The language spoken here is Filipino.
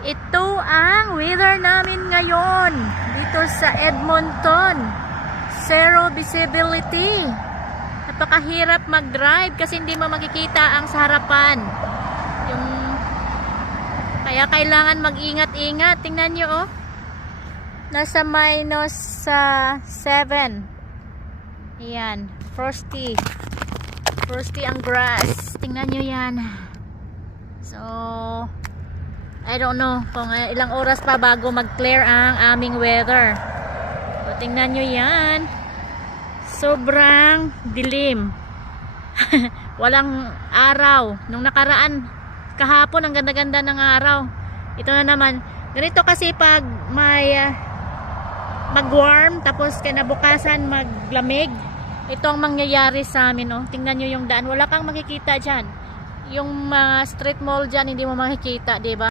Ito ang weather namin ngayon dito sa Edmonton. Zero visibility. Napakahirap mag-drive kasi hindi mo makikita ang sa harapan. Kaya kailangan mag-ingat-ingat. Tingnan nyo oh. Nasa minus 7. Ayan. Frosty. Frosty ang grass. Tingnan nyo yan. So, I don't know kung ilang oras pa bago mag-clear ang aming weather. So, tingnan nyo yan. Sobrang dilim. Walang araw. Nung nakaraan, kahapon, ang ganda-ganda ng araw. Ito na naman. Ganito kasi pag may mag-warm, tapos kinabukasan maglamig. Ito ang mangyayari sa amin. Oh. Tingnan nyo yung daan. Wala kang makikita dyan. Yung mga street mall dyan, hindi mo makikita, diba?